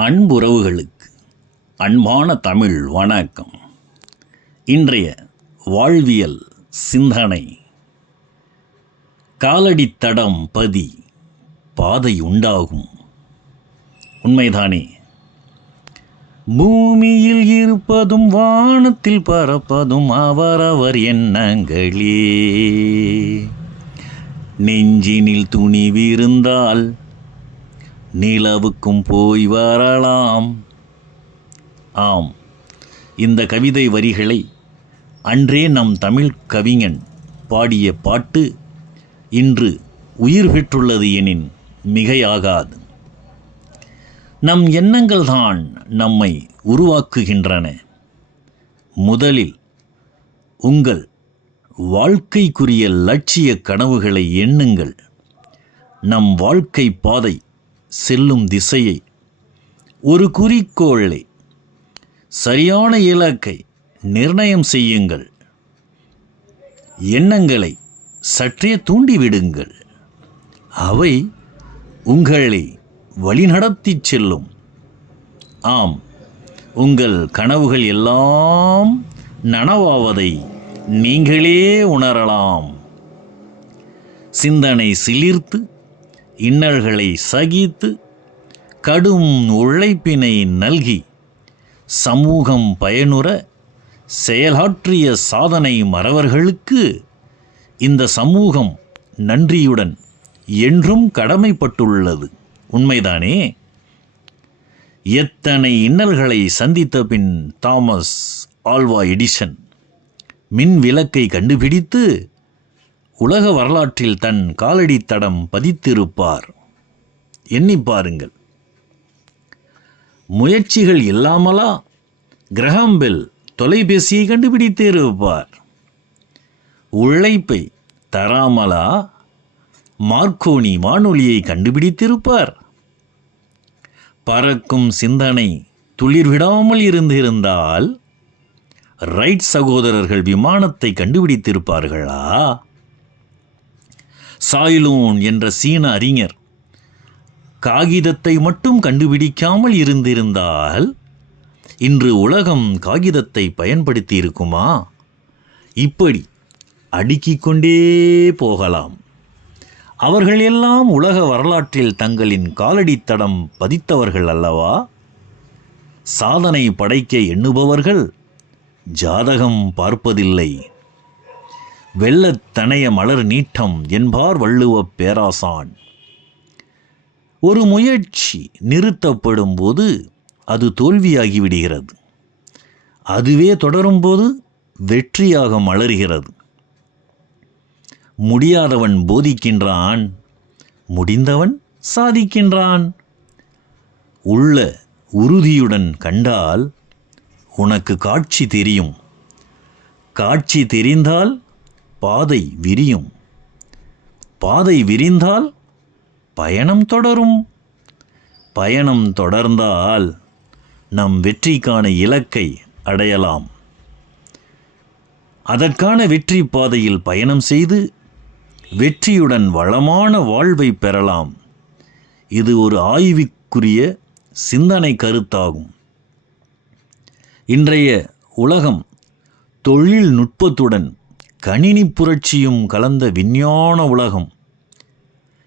அன்புறவுகளுக்கு அன்பான தமிழ் வணக்கம். இன்றைய வாழ்வியல் சிந்தனை, காலடித்தடம் பதி பாதை உண்டாகும். உண்மைதானே? பூமியில் இருப்பதும் வானத்தில் பறப்பதும் அவரவர் எண்ணங்களே. நெஞ்சினில் துணிவிருந்தால் நிலவுக்கும் போய் வரலாம். ஆம், இந்த கவிதை வரிகளை அன்றே நம் தமிழ் கவிஞன் பாடிய பாட்டு இன்று உயிர் பெற்றுள்ளது எனின் மிகையாகாது. நம் எண்ணங்கள்தான் நம்மை உருவாக்குகின்றன. முதலில் உங்கள் வாழ்க்கைக்குரிய லட்சிய கனவுகளை எண்ணுங்கள். நம் வாழ்க்கை பாதை செல்லும் திசையை, ஒரு குறிக்கோளை, சரியான இலக்கை நிர்ணயம் செய்யுங்கள். எண்ணங்களை சற்றே தூண்டிவிடுங்கள். அவை உங்களை வழிநடத்திச் செல்லும். ஆம், உங்கள் கனவுகள் எல்லாம் நனவாவதை நீங்களே உணரலாம். சிந்தனை சிலிர்த்து, இன்னல்களை சகித்து, கடும் உழைப்பினை நல்கி, சமூகம் பயனுற செயலாற்றிய சாதனை மறவர்களுக்கு இந்த சமூகம் நன்றியுடன் என்றும் கடமைப்பட்டுள்ளது. உண்மைதானே? எத்தனை இன்னல்களை சந்தித்த பின் தாமஸ் ஆல்வா எடிசன் மின் விளக்கை கண்டுபிடித்து உலக வரலாற்றில் தன் காலடி தடம் பதித்திருப்பார். எண்ணி பாருங்கள். முயற்சிகள் இல்லாமலா கிரஹாம் பெல் தொலைபேசியை கண்டுபிடித்திருப்பார்? உழைப்பை தராமலா மார்க்கோனி வானொலியை கண்டுபிடித்திருப்பார்? பறக்கும் சிந்தனை துளிர்விடாமல் இருந்திருந்தால் ரைட் சகோதரர்கள் விமானத்தை கண்டுபிடித்திருப்பார்களா? சாய்லோன் என்ற சீன அறிஞர் காகிதத்தை மட்டும் கண்டுபிடிக்காமல் இருந்திருந்தால் இன்று உலகம் காகிதத்தை பயன்படுத்தி இருக்குமா? இப்படி அடுக்கிக் கொண்டே போகலாம். அவர்கள் எல்லாம் உலக வரலாற்றில் தங்களின் காலடித்தடம் பதித்தவர்கள் அல்லவா? சாதனை படைக்க எண்ணுபவர்கள் ஜாதகம் பார்ப்பதில்லை. வெள்ளத்தனைய மலர் நீட்டம் என்பார் வள்ளுவப் பேராசான். ஒரு முயற்சி நிறுத்தப்படும் போது அது தோல்வியாகிவிடுகிறது. அதுவே தொடரும்போது வெற்றியாக மலர்கிறது. முடியாதவன் போதிக்கின்றான், முடிந்தவன் சாதிக்கின்றான். உள்ள உறுதியுடன் கண்டால் உனக்கு காட்சி தெரியும். காட்சி தெரிந்தால் பாதை விரியும். பாதை விரிந்தால் பயணம் தொடரும். பயணம் தொடர்ந்தால் நம் வெற்றிக்கான இலக்கை அடையலாம். அதற்கான வெற்றி பாதையில் பயணம் செய்து வெற்றியுடன் வளமான வாழ்வை பெறலாம். இது ஒரு ஆய்வுக்குரிய சிந்தனை கருத்தாகும். இன்றைய உலகம் தொழில்நுட்பத்துடன் கணினி புரட்சியும் கலந்த விஞ்ஞான உலகம்.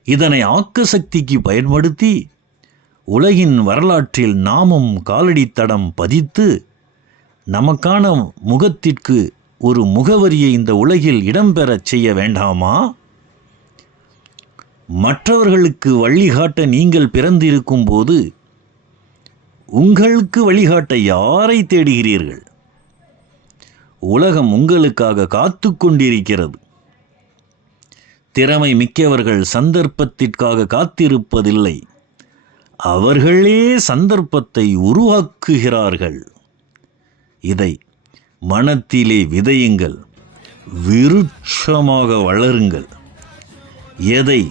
இதனை ஆக்க சக்திக்கு பயன்படுத்தி உலகின் வரலாற்றில் நாமும் காலடித்தடம் பதித்து நமக்கான முகத்திற்கு ஒரு முகவரியை இந்த உலகில் இடம்பெறச் செய்ய வேண்டாமா? மற்றவர்களுக்கு வழிகாட்ட நீங்கள் பிறந்திருக்கும் போது உங்களுக்கு வழிகாட்ட யாரை தேடுகிறீர்கள்? உலகம் உங்களுக்காக காத்து கொண்டிருக்கிறது. திறமை மிக்கவர்கள் சந்தர்ப்பத்திற்காக காத்திருப்பதில்லை, அவர்களே சந்தர்ப்பத்தை உருவாக்குகிறார்கள். இதை மனத்திலே விதையுங்கள், விருட்சமாக வளருங்கள். எதை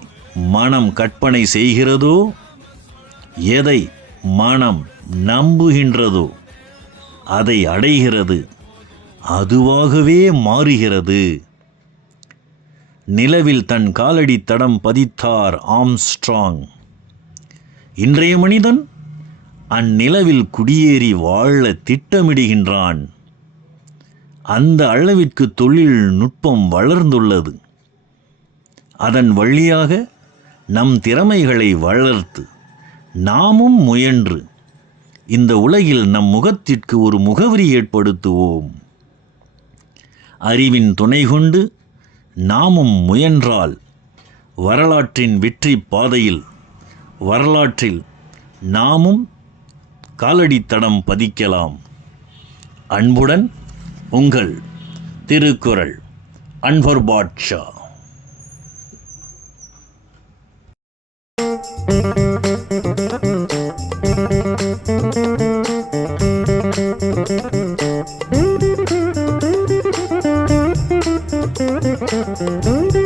மனம் கற்பனை செய்கிறதோ, எதை மனம் நம்புகின்றதோ அதை அடைகிறது, அதுவாகவே மாறுகிறது. நிலவில் தன் காலடி தடம் பதித்தார் ஆம்ஸ்ட்ராங். இன்றைய மனிதன் அந்நிலவில் குடியேறி வாழ திட்டமிடுகின்றான். அந்த அளவிற்கு தொழில்நுட்பம் வளர்ந்துள்ளது. அதன் வழியாக நம் திறமைகளை வளர்த்து நாமும் முயன்று இந்த உலகில் நம் முகத்திற்கு ஒரு முகவரி ஏற்படுத்துவோம். அறிவின் துணை கொண்டு நாமும் முயன்றால் வரலாற்றின் வெற்றி பாதையில் வரலாற்றில் நாமும் காலடி தடம் பதிக்கலாம். அன்புடன் உங்கள் திருக்குறள் அன்வர் பாட்ஷா. Thank you.